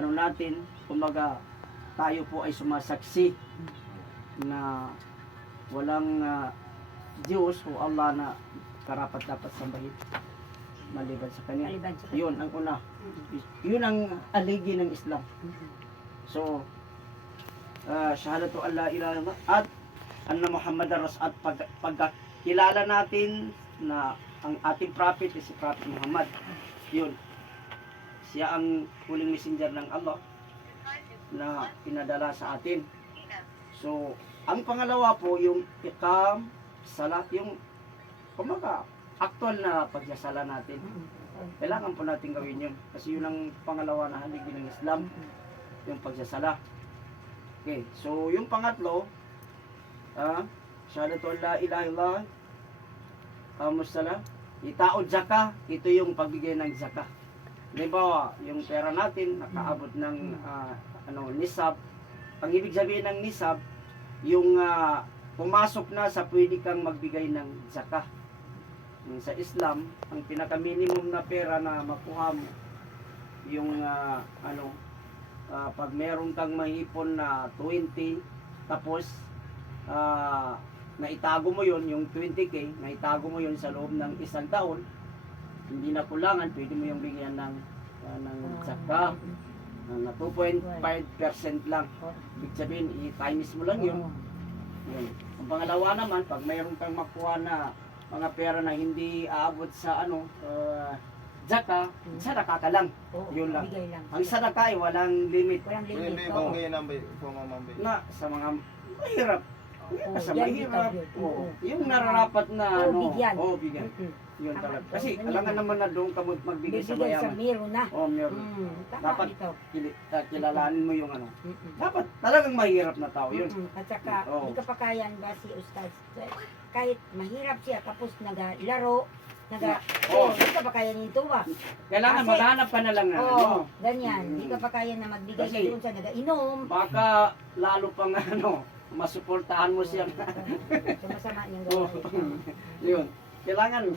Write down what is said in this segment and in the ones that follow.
ano natin, kumbaga tayo po ay sumasaksi na walang Diyos o Allah na karapat dapat sambahin maliban sa Kanya. Maliban sa Kanya. Yun ang una. Yun ang aligi ng Islam. So, syahadatu an la ilaha illallah at anna Muhammadar Rasul at pagkilala natin na ang ating prophet si Prophet Muhammad. Yun. Siya ang huling messenger ng Allah na pinadala sa atin. So, ang pangalawa po yung iqam, salat, yung kumaga aktual na pagsasala natin. Kailangan po natin gawin yun. Kasi yun ang pangalawa na haligi ng Islam, yung pagsasala. Okay, so yung pangatlo, syahadatu an la ilaha illallah, itaod zakah, ito yung pagbigay ng zakah. Halimbawa, yung pera natin nakaabot ng nisab. Ang ibig sabihin ng nisab, yung pumasok na sa pwede kang magbigay ng zakah. Sa Islam, ang pinaka-minimum na pera na makuha mo, yung pag meron kang mahipon na 20, tapos naitago mo yon yung 20k, naitago mo yon sa loob ng isang taon, hindi na kulangan, pwede mo yung bigyan ng zakah na 2.5% lang. Ibig sabihin, i-times mo lang yun. Yun. Ang pangalawa naman, pag mayroon kang makuha na mga pera na hindi aabot sa zakah, sadaka ka lang. Yun lang. Ang sadaka ay walang limit. Na sa mga mahirap. Sa mahirap. Yung nararapat na bigyan. Yun talaga. Kasi alangan naman na doon ka magbigay sa mayaman. Meron na. Meron. Dapat kilalanin mo yung Dapat talagang mahirap na tao yun. At saka, hindi ka pa kayan ba si Ustaz? Kahit mahirap siya, tapos nagalaro, hindi ka pa kaya nito ba? Kailangan maghanap ka na lang na ganyan. Hindi ka pa kaya na magbigay Kasi, doon sa nagainom. Baka lalo pang masuportahan mo siya. Sumasama niyang gawin. Yun. Kailangan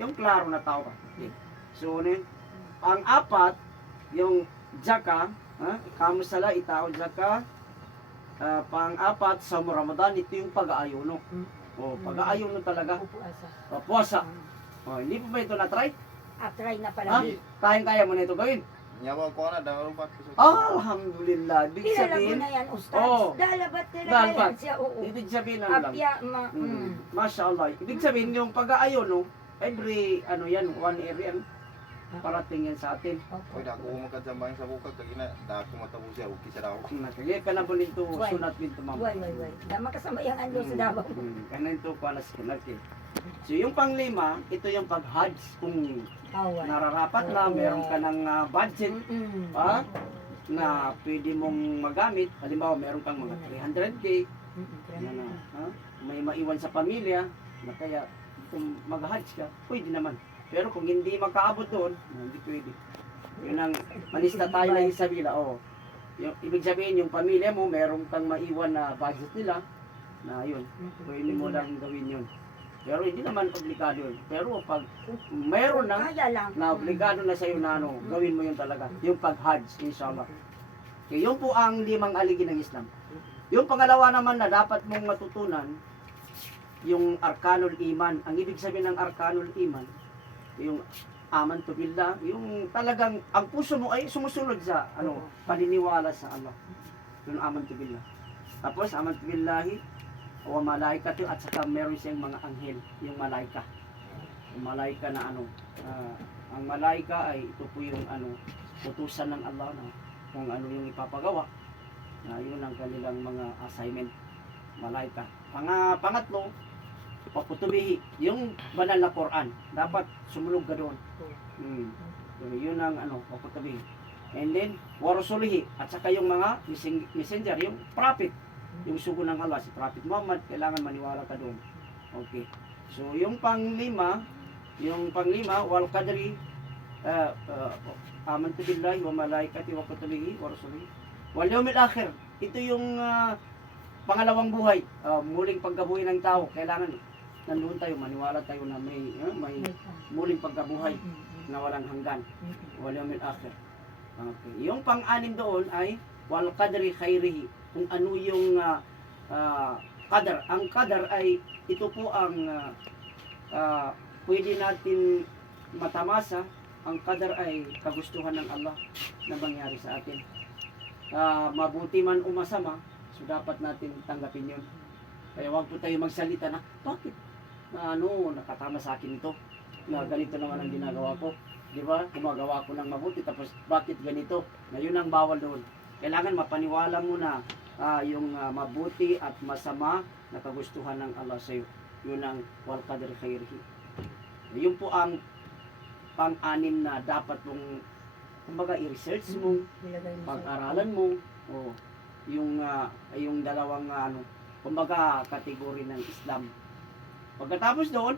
yung klaro na tao ka. So, ang apat, yung zakah, kamusala, itao zakah. Pang-apat sa Ramadan, ito yung pag-aayuno. Pag-aayuno talaga. Puasa. Hindi pa ba ito na-try? Try na pala. Kaya mo na ito gawin. Nyawag ko na, dahil ba? Alhamdulillah. Ibig Kilala mo sabihin, na yan, Ustaz. Dalabat yan siya. ibig sabihin ano lang. Apya, Masya Allah. Ibig sabihin, yung pag-aayuno, every, one area, parating yan sa atin. Uy, dako ko magkadsambahin sa bukag, kagina, dako matabo siya, okay siya daw. Kaya ka na po nito, sunat nito, ma'am. Way. Dama kasama yung ando sa Davao. Kaya ito, palas sunat eh. So, yung panglima, ito yung pag-hajj. Kung nararapat na, meron ka ng budget, na pwede mong magamit. Halimbawa, meron kang mga 300k, may maiwan sa pamilya, na kaya kung mag-hajj ka, pwede naman. Pero kung hindi makaabot doon, hindi pwede. Yun ang malista tayo na isabila. Ibig sabihin, yung pamilya mo, meron kang maiwan na budget nila, na yun, pwede mo lang gawin yun. Pero hindi naman obligado yun. Pero pag meron na obligado na sa'yo na gawin mo yun talaga. Yung pag-hajj, inshallah. Okay, yun po ang 5 aligi ng Islam. Yung pangalawa naman na dapat mong matutunan, yung arkanul iman. Ang ibig sabihin ng arkanul iman, yung aman to billah, yung talagang ang puso mo ay sumusunod sa paniniwala sa Allah. Yung aman to billah. Tapos aman to billahi wa malaikatu, at saka meron siyang mga anghel, yung malaika. Yung malaika na ang malaika ay ito po yung utusan ng Allah na kung ano yung ipapagawa. Yun ang kanilang mga assignment, malaika. Pangatlo, paputubihi, yung banal na Quran, dapat sumulog ka doon. Yun ang paputubihi. And then, warusulihi, at saka yung mga messenger, yung prophet, yung sugo ng Allah, si Prophet Muhammad, kailangan maniwala ka doon. Okay. So, yung panglima, wal qadri, amantu billahi wa malaikati wa kutubihi wa rusulihi wal yawmil akhir. Ito yung pangalawang buhay, muling pagkabuhay ng tao. Kailangan nandoon tayo, maniwala tayo na may muling pagkabuhay na walang hanggan. Wal yawmil akhir. Okay. Yung pang-anim doon ay wal qadri khairihi. Kung ano yung qadar. Ang qadar ay ito po ang pwede natin matamasa. Ang qadar ay kagustuhan ng Allah na mangyari sa atin. Mabuti man o masama, so dapat natin tanggapin yun. Kaya wag po tayo magsalita na, bakit? Nakatama sa akin ito. Na ganito naman ang ginagawa ko. Di ba? Gumagawa ko ng mabuti, tapos bakit ganito? Na yun ang bawal doon. Kailangan mapaniwala mo na yung mabuti at masama na kagustuhan ng Allah sa iyo. Yun ang wal qadri khairihi. Yun po ang pang-anim na dapat mong kumbaga i-research mo, Ilagay mo sa- pag-aralan mo, yung dalawang kumbaga kategory ng Islam. Pagkatapos doon,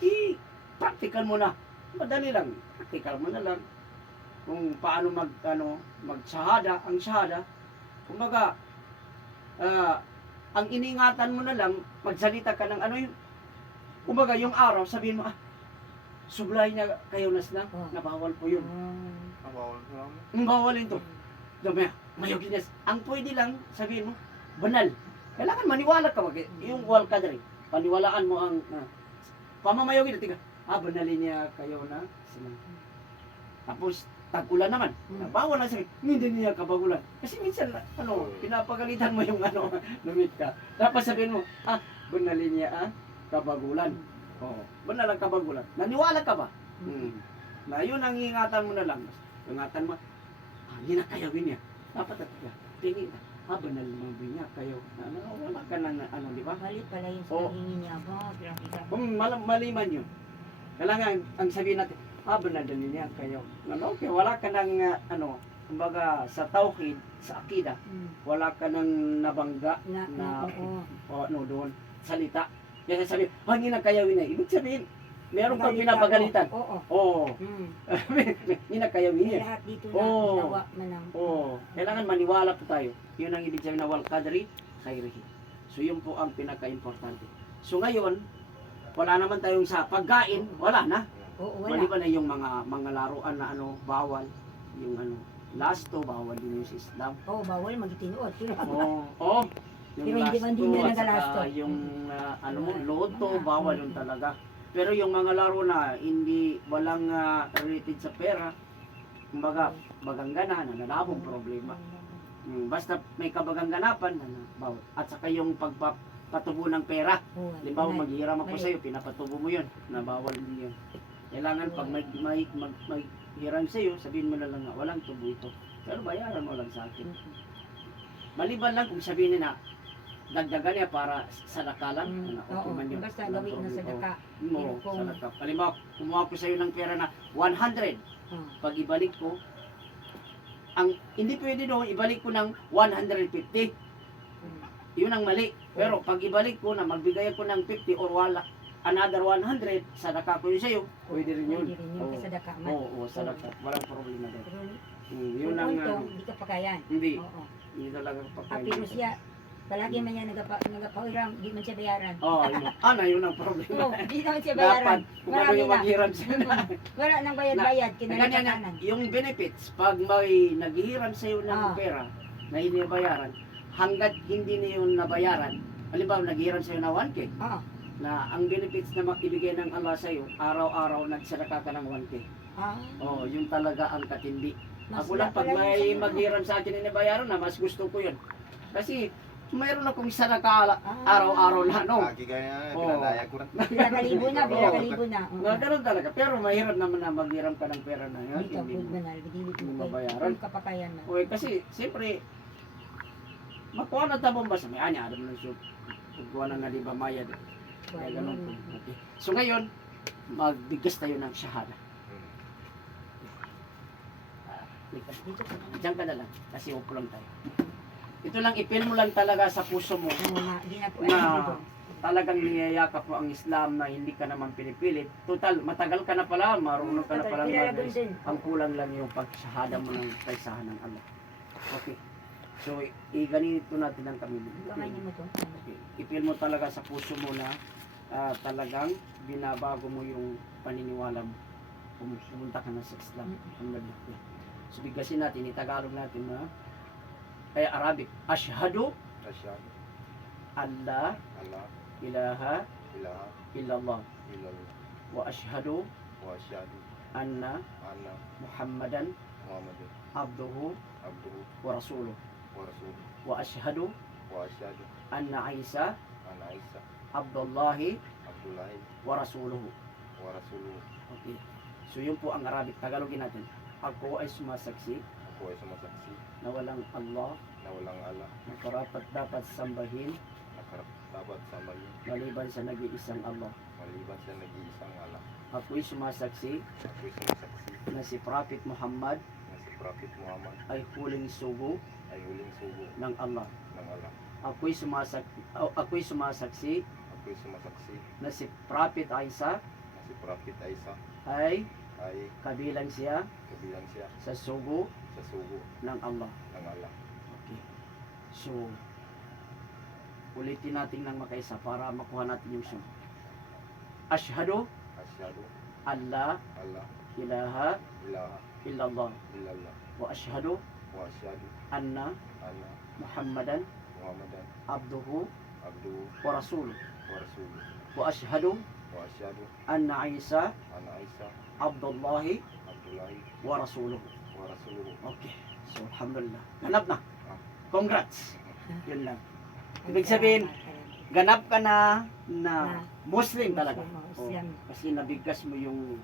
i-practical mo na. Madali lang, practical mo na lang kung paano mag-shahada, ang shahada. Kumbaga, ang iningatan mo na lang, magsalita ka ng kumbaga yung araw, sabihin mo, sublay niya kayo naslang, nabawal po yun. Ang bawal ko naman. Ang bawalin to. Dami, mayoginas. Ang pwede lang, sabihin mo, banal. Kailangan maniwala ka. Yung wal qadri, paniwalaan mo ang pamamayogin. Tiga, banalin niya kayo na sila. Tapos, tag-ulan naman. Bawal na sabi, hindi niya kabagulan. Kasi minsan, pinapagalitan mo yung lumit ka. Tapos sabihin mo, banalin niya kabagulan. Banal ang kabagulan. Naniwala ka ba? Na yun ang ingatan mo na lang. Ingatan mo, hindi na kayawin niya. Dapat tingin na. Banal mo niya kayo. Wala ka na, di ba? Mali pala yung sabihin niya ba? Grabe ka. Kung mali man yun. Kailangan, ang sabihin natin, banal din niya kayo. Okay, wala ka ng, kumbaga, sa tawhid, sa akida, wala ka ng nabangga doon, salita. Kaya sabi, hindi na kayawin na. Ibig sabihin, meron kang pinapagalitan. Oo. Hindi na kayawin niya. Lahat dito na ginawa man Kailangan maniwala po tayo. Yun ang ibig sabihin na wal qadri khairihi. So yun po ang pinaka-importante. So ngayon, wala naman tayong sa pagkain, wala na. wala. Maliban na yung mga laruan na bawal. Yung lasto, bawal din yung sa Islam. Bawal magitinuot. Yung Pero hindi man din lasto, na at saka nagalasto. yung loto, bawal yun talaga. Pero yung mga laro na walang related sa pera, kumbaga baganggana, nananabong problema. Basta may kabagangganapan, bawal. At saka yung pagpatubo ng pera. Halimbawa, maghiram ako sa'yo, pinapatubo mo yun, nabawal din yun. Kailangan pag may hiram sa'yo, sabihin mo na lang na walang tubo ito. Pero bayaran mo lang sa akin. Maliban lang kung sabihin na dagdagan niya para sa dakalan. Okay man yun. Basta gawin na sa daka. Sa daka. Halimbawa, kumuha ko sa'yo ng pera na 100. Pag ibalik ko, hindi pwede doon, ibalik ko ng 150. Yun ang mali. Pero pag ibalik ko na, magbigay ako ng 50 or another 100, sa daka ko yun sa'yo, pwede rin yun. Pwede rin yun sa daka man. Oo, sa daka. Walang problema doon. Pero Yun ang hindi ka pakayan. hindi. Oo. Hindi talaga pagkain. Pero siya, palagi man yan nagapahiram, di man siya bayaran. Yun ang problema. Di naman siya Dapat, bayaran. kung ano yung maghiram siya na. Wala nang bayad-bayad, Ganyan kinalakatanan. yung benefits, pag may naghihiram sa iyo ng pera na hindi nabayaran, hanggat hindi na yun nabayaran, halimbawa naghihiram sa iyo na 1K, na ang benefits na ibigay ng Allah sa iyo, araw-araw nagsadaka ka ng 1K. Yun talaga ang katindi. Ako lang, pag may maghiram sa akin na nabayaran na, mas gusto ko yun. Kasi, mayroon akong isa na araw-araw na, Lagi kaya pinadaya ko rin. Bilakalibo na. Ganun talaga. Pero mahirap naman na maghiram ka ng pera na yun. Hindi ka good man, hindi mabayaran. Hindi ka pakayan man. Kasi, siyempre, makuha na tabong ba sa may anya, alam mo siya, pagkuha na nga di ba mayad. Kaya ganun po. Okay. So ngayon, magbigas tayo ng shahada. Diyan ka na lang, kasi upo lang tayo. Ito lang, ipil mo lang talaga sa puso mo na talagang niyayakap mo ang Islam na hindi ka naman pinipilit. Total, matagal ka na pala, marunong ka na pala. Ang kulang lang yung pagshahada mo ng kaysahan ng Allah. Okay. So, ganito natin ang kami. Okay. Ipil mo talaga sa puso mo na talagang binabago mo yung paniniwala mo. Pumunta ka na sa Islam. So bigkasin natin, itagalog natin na ay Arabic. Ashhadu Asyhadu alla alla ilaha ilaha illallah illallah wa ashhadu wa asyhadu anna anna Muhammadan Muhammadan abduhu abduhu wa rasuluh wa rasuluhu wa ashhadu wa asyhadu anna Isa anna Isa Abdullahi Abdullahi wa rasuluhu. wa rasuluhu. Okay. So yun po ang Arabic. Tagalogin natin. Ako ay sumasaksi Ako ay sumasaksi na walang Allah na walang Allah na karapat dapat sambahin na dapat sambahin maliban sa nag-iisang Allah. maliban sa nag-iisang Allah. Ako'y sumasaksi Ako'y sumasaksi na si Prophet Muhammad na si Prophet Muhammad ay huling sugo ay huling sugo ng Allah. ng Allah. Ako'y sumasaksi Ako'y sumasaksi na si Prophet Isa na si Prophet Isa ay ay kabilang siya kabilang siya sa sugo sa sugo ng Allah. ng Allah. Okay. So, ulitin natin ng makaisa para makuha natin yung sunod. Ashhadu Asyhadu alla alla ilaha ilaha illallah illallah wa ashhadu wa asyhadu anna anna Muhammadan Muhammadan abduhu abduhu wa rasuluh wa rasuluhu. wa ashhadu Wa asyhadu anna Isa anna Isa Abdullahi Abdullahi wa rasuluh. wa rasuluhu. Okay. So, alhamdulillah. Ganap na. Ah. Congrats. Yun lang. Ibig sabihin, ganap ka na Muslim talaga. Muslim, Oh, Muslim. kasi nabigkas mo yung